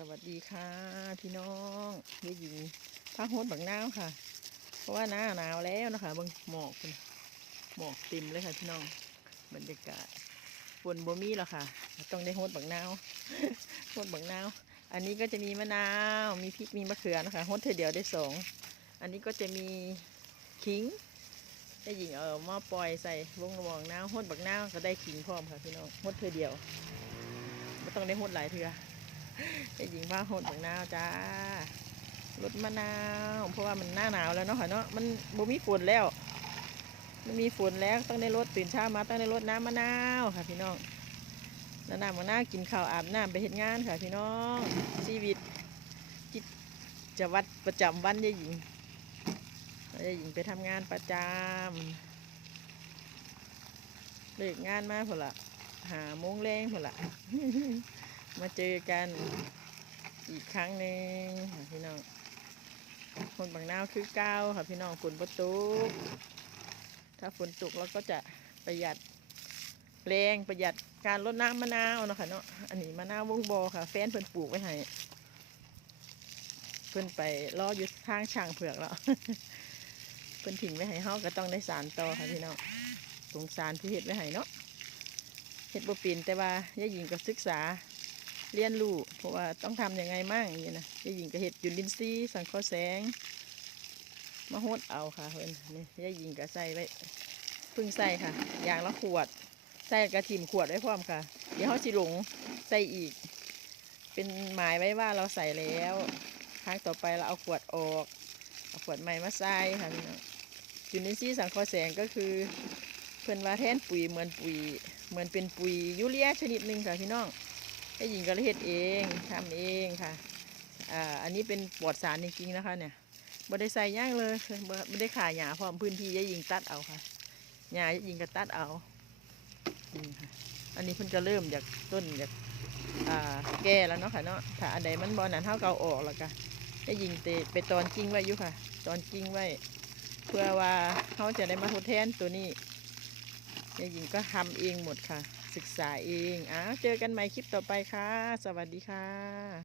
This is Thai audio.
สวัสดีค่ะพี่น้องได้ยินพาโฮดบักน้าวค่ะ เพราะว่าหน้าหนาวแล้วนะคะบางหมอกหมอกต็มเลยค่ะพี่น้องบรรยากาศฝนบ่มีแล้วค่ะ ต้องได้โฮดบักน้าวโฮดบักน้าวอันนี้ก็จะมีมะนาวมีพริกมีมะเขือนะคะโฮดเธอเดียวได้สองอันนี้ก็จะมีขิงได้ยิงเอาหม้อปล่อยใส่วงระวงน้าวโฮดบักน้าวก็ได้ขิงพร้อมค่ะพี่น้องโฮดเธอเดียวไม่ต้องได้โฮดหลายเถื่อ ได้ยิงว่าหดบักนาวจ้ารสมะนาว เพราะว่ามันหน้าหนาวแล้วเนาะค่ะเนาะมันบ่มีฝนแล้วมันมีฝนแล้วต้องได้รดตื่นเช้ามาต้องได้รดน้ำมะนาวค่ะพี่น้องแล้วน้ำมะนาวกินข้าวอาบน้ำไปเฮ็ดงานค่ะพี่น้องชีวิตกิจวัตรประจำวันยายหญิงยายหญิงไปทำงานประจำเลิกงานมาพอละหาโมงแรงพอละ มาเจอกันอีกครั้งหนึ่งพี่น้อง คนบางนาวคือเก้าค่ะพี่น้องฝนประตูกถ้าฝนตกเราก็จะประหยัดแรงประหยัดการลดน้ำมะนาวเนาะค่ะเนาะอันนี้มะนาววงบอค่ะ แฟนเพิ่นปลูกไว้ให้เพิ่นไปรออยู่ทางช่างเผือกแล้วเพิ่นถิ่งไว้ให้เฮาก็ต้องได้สารต่อค่ะพี่น้องสงสารผู้เฮ็ดไว้ให้เนาะเฮ็ดบ่ป็นแต่ว่ายายหญิงก็ศึกษา เรียนรู้เพราะว่าต้องทำยังไงมั่งอย่างนี้นะยายหญิงก็เฮ็ดจุลินทรีย์สังเคราะห์แสงมาโฮดเอาค่ะเพิ่อนนี่ยายหญิงก็ใส่ไว้พิ่งใส่ค่ะอย่างละขวด ใส่กระถิ่มขวดไว้พร้อมค่ะ เดี๋ยวเขาสิหลงใส่อีก เป็นหมายไว้ว่าเราใส่แล้วครั้งต่อไปเราเอาขวดออกเอาขวดใหม่มาใส่ค่ะพี่น้องจุลินทรีย์สังเคราะห์แสงก็คือเพิ่อนว่าแทนปุ๋ยเหมือนปุ๋ยเหมือนเป็นปุ๋ยยูเรียชนิดหนึ่งค่ะพี่น้อง ไอ้หญิงก็เลยเฮ็ดเองทำเองค่ะอ่าอันนี้เป็นปลอดสารจริงๆนะคะเนี่ยบ่ได้ใส่ย่างเลยบ่บ่ได้ขายหญ้าพร้อมพื้นที่ยายหญิงตัดเอาค่ะหญ้ายายหญิงก็ตัดเอานี่ค่ะอันนี้เพิ่นก็เริ่มจากต้นจากอ่าแก่แล้วเนาะค่ะเนาะถ้าอันใดมันบ่นั้นเฮาก็เอาออกแล้วก็ยายหญิงเตะไปตอนกิ่งไว้อยู่ค่ะ ตอนกิ่งไว้ เพื่อว่าเขาจะได้มาทดแทนตัวนี้ ยายหญิงก็ทำเองหมดค่ะ ศึกษาเองอ้าวเจอกันใหม่คลิปต่อไปค่ะ สวัสดีค่ะ